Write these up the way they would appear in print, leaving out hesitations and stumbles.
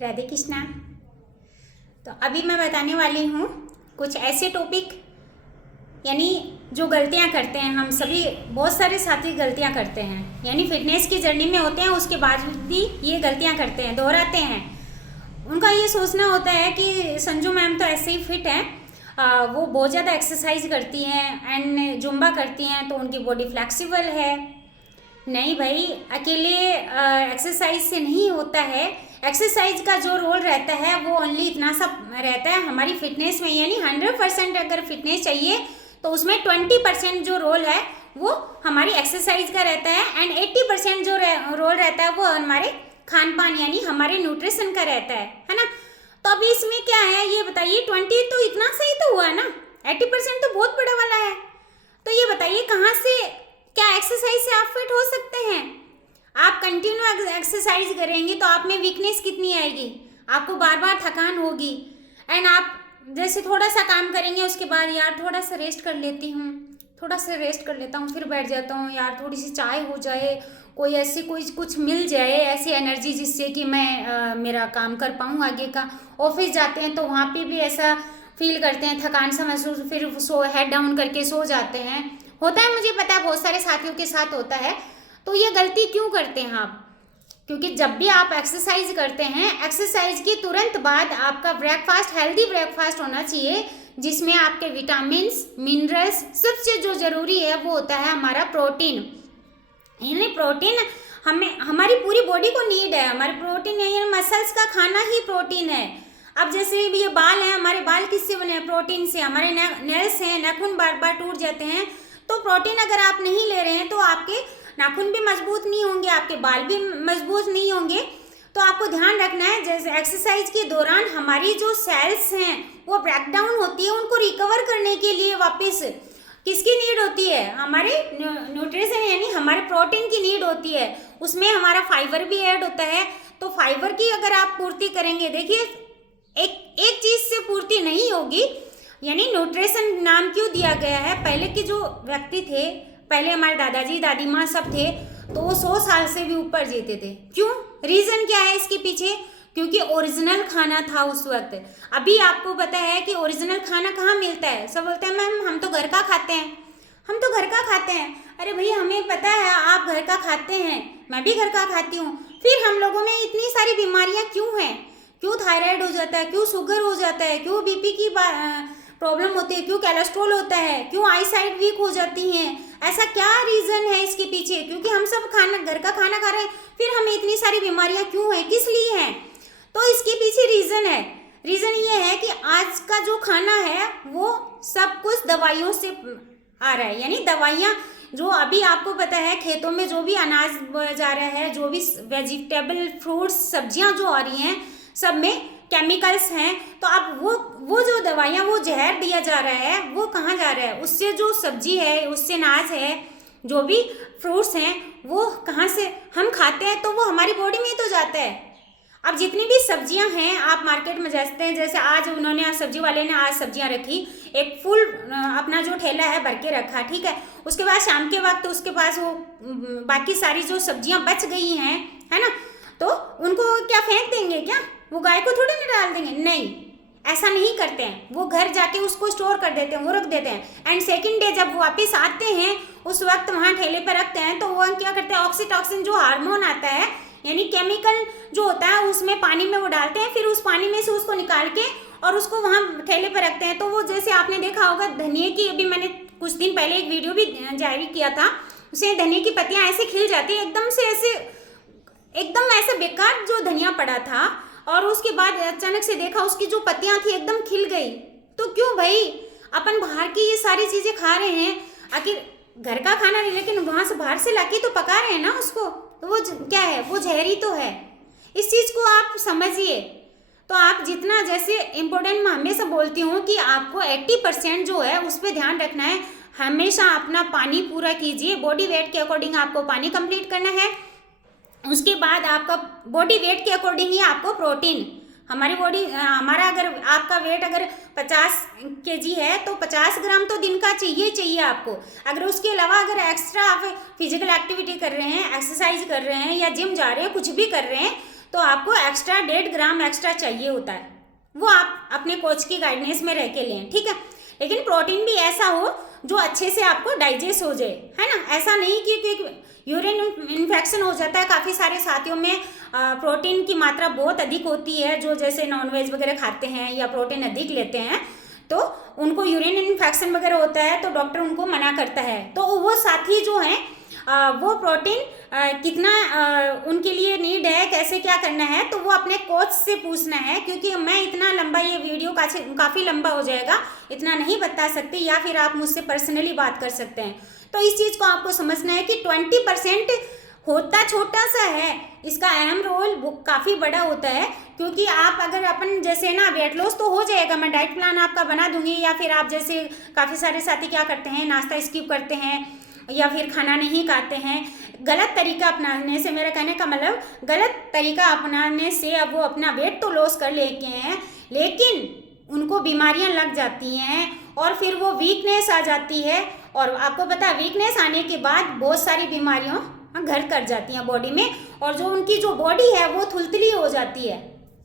राधे कृष्णा। तो अभी मैं बताने वाली हूँ कुछ ऐसे टॉपिक, यानी जो गलतियाँ करते हैं हम सभी। बहुत सारे साथी गलतियाँ करते हैं, यानी फिटनेस की जर्नी में होते हैं, उसके बाद भी ये गलतियाँ करते हैं, दोहराते हैं। उनका ये सोचना होता है कि संजू मैम तो ऐसे ही फिट हैं, वो बहुत ज़्यादा एक्सरसाइज करती हैं एंड जुम्बा करती हैं तो उनकी बॉडी फ्लेक्सिबल है। नहीं भाई, अकेले एक्सरसाइज से नहीं होता है। एक्सरसाइज का जो रोल रहता है वो ओनली इतना सा रहता है हमारी फिटनेस में, यानी 100% अगर फिटनेस चाहिए तो उसमें 20% जो रोल है वो हमारी एक्सरसाइज का रहता है एंड 80% जो रोल रहता है वो हमारे खान पान यानी हमारे न्यूट्रिशन का रहता है ना। तो अभी इसमें क्या है ये बताइए, 20 तो इतना सही तो हुआ ना, 80% तो बहुत बड़ा वाला है। तो ये बताइए कहाँ से, क्या एक्सरसाइज से आप फिट हो सकते हैं? आप कंटिन्यू एक्सरसाइज करेंगे तो आप में वीकनेस कितनी आएगी, आपको बार बार थकान होगी एंड आप जैसे थोड़ा सा काम करेंगे उसके बाद यार थोड़ा सा रेस्ट कर लेती हूँ, थोड़ा सा रेस्ट कर लेता हूँ, फिर बैठ जाता हूँ, यार थोड़ी सी चाय हो जाए, कोई ऐसी कोई कुछ मिल जाए ऐसी एनर्जी जिससे कि मैं मेरा काम कर पाऊँ आगे का। ऑफिस जाते हैं तो वहाँ पे भी ऐसा फील करते हैं, थकान सा महसूस, फिर सो हेड डाउन करके सो जाते हैं। होता है, मुझे पता है बहुत सारे साथियों के साथ होता है। तो ये गलती क्यों करते हैं आप? क्योंकि जब भी आप एक्सरसाइज करते हैं, एक्सरसाइज के तुरंत बाद आपका ब्रेकफास्ट हेल्दी ब्रेकफास्ट होना चाहिए, जिसमें आपके विटामिन्स, मिनरल्स, सबसे जो जरूरी है वो होता है हमारा प्रोटीन। यानी प्रोटीन हमें हमारी पूरी बॉडी को नीड है, हमारे प्रोटीन है, यानी मसल्स का खाना ही प्रोटीन है। अब जैसे ये बाल हैं, हमारे बाल किससे बने हैं? प्रोटीन से। हमारे नेल्स हैं, नाखून बार बार टूट जाते हैं, तो प्रोटीन अगर आप नहीं ले रहे हैं तो आपके नाखून भी मजबूत नहीं होंगे, आपके बाल भी मजबूत नहीं होंगे। तो आपको ध्यान रखना है, जैसे एक्सरसाइज के दौरान हमारी जो सेल्स हैं वो ब्रेक डाउन होती है, उनको रिकवर करने के लिए वापस किसकी नीड होती है? हमारे न्यूट्रिशन यानी हमारे प्रोटीन की नीड होती है। उसमें हमारा फाइबर भी ऐड होता है, तो फाइबर की अगर आप पूर्ति करेंगे, देखिए एक चीज से पूर्ति नहीं होगी, यानी न्यूट्रिशन नाम क्यों दिया गया है? पहले के जो व्यक्ति थे, पहले हमारे दादाजी दादी माँ सब थे, तो वो 100 साल से भी ऊपर जीते थे। क्यों? रीजन क्या है इसके पीछे? क्योंकि ओरिजिनल खाना था उस वक्त। अभी आपको पता है कि ओरिजिनल खाना कहाँ मिलता है? सब बोलते हैं मैम हम तो घर का खाते हैं, हम तो घर का खाते हैं। अरे भैया हमें पता है आप घर का खाते हैं, मैं भी घर का खाती हूँ, फिर हम लोगों में इतनी सारी बीमारियाँ क्यों हैं? क्यों थायराइड हो जाता है, क्यों शुगर हो जाता है, क्यों बीपी की प्रॉब्लम होती है, क्यों कोलेस्ट्रॉल होता है, क्यों आई साइट वीक हो जाती हैं? ऐसा क्या रीजन है इसके पीछे? क्योंकि हम सब खाना घर का खाना खा रहे हैं, फिर हमें इतनी सारी बीमारियां क्यों हैं, किस लिए हैं? तो इसके पीछे रीजन है। रीजन ये है कि आज का जो खाना है वो सब कुछ दवाइयों से आ रहा है, यानी दवाइयाँ जो अभी आपको पता है खेतों में जो भी अनाज बोया जा रहा है, जो भी वेजिटेबल फ्रूट्स सब्जियां जो आ रही हैं, सब में केमिकल्स हैं। तो अब वो जो दवाइयाँ, वो जहर दिया जा रहा है, वो कहाँ जा रहा है? उससे जो सब्जी है, उससे अनाज है, जो भी फ्रूट्स हैं, वो कहाँ से हम खाते हैं तो वो हमारी बॉडी में ही तो जाता है। अब जितनी भी सब्जियां हैं, आप मार्केट में जाते हैं, जैसे आज उन्होंने सब्जी वाले ने आज सब्जियां रखी, एक फुल अपना जो ठेला है भर के रखा, ठीक है। उसके बाद शाम के वक्त उसके पास वो बाकी सारी जो सब्जियां बच गई हैं, है ना, तो उनको क्या फेंक देंगे क्या? वो गाय को थोड़ी ना डाल देंगे, नहीं, ऐसा नहीं करते हैं। वो घर जाके उसको स्टोर कर देते हैं, वो रख देते हैं एंड सेकंड डे जब वापस आते हैं उस वक्त वहाँ ठेले पर रखते हैं, तो वो क्या करते हैं, ऑक्सीटॉक्सिन जो हार्मोन आता है, यानी केमिकल जो होता है, उसमें पानी में वो डालते हैं, फिर उस पानी में से उसको निकाल के और उसको वहाँ ठेले पर रखते हैं। तो वो जैसे आपने देखा होगा धनिए की, अभी मैंने कुछ दिन पहले एक वीडियो भी जारी किया था, उसे धनिए की पत्तियाँ ऐसे खिल जाती है एकदम से, ऐसे एकदम ऐसे बेकार जो धनिया पड़ा था, और उसके बाद अचानक से देखा उसकी जो पत्तियां थी एकदम खिल गई। तो क्यों भाई, अपन बाहर की ये सारी चीजें खा रहे हैं, आखिर घर का खाना नहीं, लेकिन वहां से बाहर से लाके तो पका रहे हैं ना उसको, तो वो क्या है? वो जहरी तो है। इस चीज को आप समझिए। तो आप जितना, जैसे इम्पोर्टेंट मैं हमेशा बोलती हूँ कि आपको 80% जो है उस पर ध्यान रखना है। हमेशा अपना पानी पूरा कीजिए, बॉडी वेट के अकॉर्डिंग आपको पानी कंप्लीट करना है। उसके बाद आपका बॉडी वेट के अकॉर्डिंग ही आपको प्रोटीन, हमारी बॉडी, हमारा अगर आपका वेट अगर 50 kg है तो 50 ग्राम तो दिन का चाहिए आपको। अगर उसके अलावा अगर एक्स्ट्रा आप फिजिकल एक्टिविटी कर रहे हैं, एक्सरसाइज कर रहे हैं या जिम जा रहे हैं, कुछ भी कर रहे हैं, तो आपको एक्स्ट्रा 1.5 ग्राम एक्स्ट्रा चाहिए होता है, वो आप अपने कोच की गाइडेंस में रह के लें, ठीक है। लेकिन प्रोटीन भी ऐसा हो जो अच्छे से आपको डाइजेस्ट हो जाए, है ना। ऐसा नहीं कि यूरिन इन्फेक्शन हो जाता है। काफ़ी सारे साथियों में प्रोटीन की मात्रा बहुत अधिक होती है, जो जैसे नॉनवेज वगैरह खाते हैं या प्रोटीन अधिक लेते हैं, तो उनको यूरिन इन्फेक्शन वगैरह होता है, तो डॉक्टर उनको मना करता है। तो वो साथी जो हैं वो प्रोटीन कितना उनके लिए नीड है, कैसे क्या करना है, तो वो अपने कोच से पूछना है। क्योंकि मैं इतना लंबा, ये वीडियो काफ़ी लंबा हो जाएगा, इतना नहीं बता सकती, या फिर आप मुझसे पर्सनली बात कर सकते हैं। तो इस चीज़ को आपको समझना है कि 20% होता छोटा सा है, इसका अहम रोल वो काफ़ी बड़ा होता है। क्योंकि आप अगर अपन जैसे ना वेट लॉस तो हो जाएगा, मैं डाइट प्लान आपका बना दूंगी, या फिर आप जैसे काफ़ी सारे साथी क्या करते हैं, नाश्ता स्किप करते हैं या फिर खाना नहीं खाते हैं। गलत तरीका अपनाने से, मेरा कहने का मतलब गलत तरीका अपनाने से अब वो अपना वेट तो लॉस कर लेते हैं, लेकिन उनको बीमारियां लग जाती हैं और फिर वो वीकनेस आ जाती है। और आपको पता है वीकनेस आने के बाद बहुत सारी बीमारियां घर कर जाती हैं बॉडी में, और जो उनकी जो बॉडी है वो थुलथुली हो जाती है।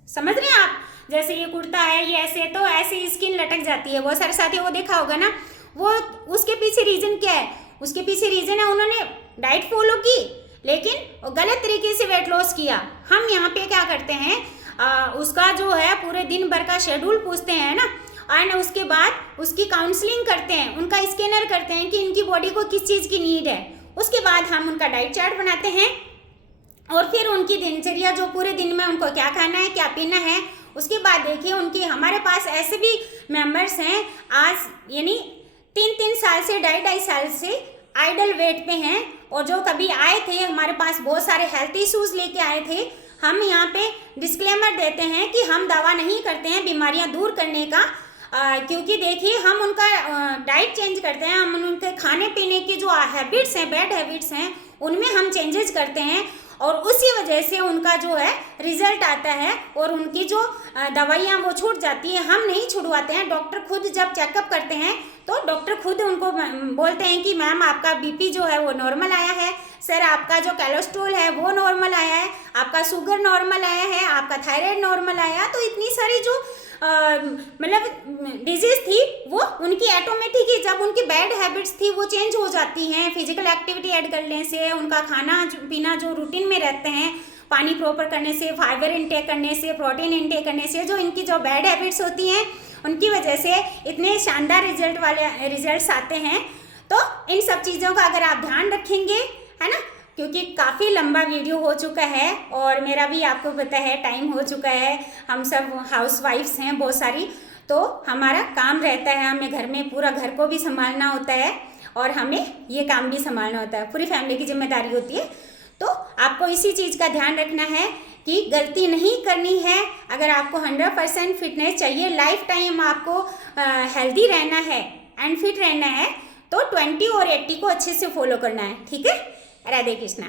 समझ रहे हैं आप? जैसे ये कुर्ता है, ये ऐसे, तो ऐसी स्किन लटक जाती है। बहुत सारे साथियों को देखा होगा ना, वो उसके पीछे रीजन क्या है? उसके पीछे रीजन है उन्होंने डाइट फॉलो की, लेकिन गलत तरीके से वेट लॉस किया। हम यहाँ पे क्या करते हैं, उसका जो है पूरे दिन भर का शेड्यूल पूछते हैं ना, एंड उसके बाद उसकी काउंसलिंग करते हैं, उनका स्कैनर करते हैं कि इनकी बॉडी को किस चीज़ की नीड है। उसके बाद हम उनका डाइट चार्ट बनाते हैं, और फिर उनकी दिनचर्या, जो पूरे दिन में उनको क्या खाना है, क्या पीना है। उसके बाद देखिए उनकी, हमारे पास ऐसे भी मेंबर्स हैं आज यानी 3-3 साल से 2.5 साल से आइडल वेट पे हैं, और जो कभी आए थे हमारे पास बहुत सारे हेल्थ इश्यूज लेके आए थे। हम यहाँ पे डिस्क्लेमर देते हैं कि हम दावा नहीं करते हैं बीमारियां दूर करने का, क्योंकि देखिए हम उनका डाइट चेंज करते हैं, हम उनके खाने पीने की जो हैबिट्स हैं, बैड हैबिट्स हैं, उनमें हम चेंजेस करते हैं, और उसी वजह से उनका जो है रिजल्ट आता है, और उनकी जो दवाइयाँ वो छूट जाती हैं। हम नहीं छुड़वाते हैं, डॉक्टर खुद जब चेकअप करते हैं तो डॉक्टर खुद उनको बोलते हैं कि मैम आपका बीपी जो है वो नॉर्मल आया है, सर आपका जो कोलेस्ट्रॉल है वो नॉर्मल आया है, आपका शुगर नॉर्मल आया है, आपका थायराइड नॉर्मल आया। तो इतनी सारी जो मतलब डिजीज थी वो उनकी ऑटोमेटिक ही, जब उनकी बैड हैबिट्स थी वो चेंज हो जाती हैं। फिजिकल एक्टिविटी ऐड करने से, उनका खाना पीना जो रूटीन में रहते हैं, पानी प्रॉपर करने से, फाइबर इनटेक करने से, प्रोटीन इनटेक करने से, जो इनकी जो बैड हैबिट्स होती हैं उनकी वजह से इतने शानदार रिजल्ट्स आते हैं। तो इन सब चीज़ों का अगर आप ध्यान रखेंगे, है ना, क्योंकि काफ़ी लंबा वीडियो हो चुका है, और मेरा भी आपको पता है टाइम हो चुका है, हम सब हाउस वाइफ्स हैं बहुत सारी, तो हमारा काम रहता है, हमें घर में पूरा घर को भी संभालना होता है, और हमें ये काम भी संभालना होता है, पूरी फैमिली की जिम्मेदारी होती है। तो आपको इसी चीज़ का ध्यान रखना है कि गलती नहीं करनी है। अगर आपको 100% फिटनेस चाहिए, लाइफ टाइम आपको हेल्दी रहना है एंड फिट रहना है, तो 20 और 80 को अच्छे से फॉलो करना है, ठीक है। राधे कृष्णा।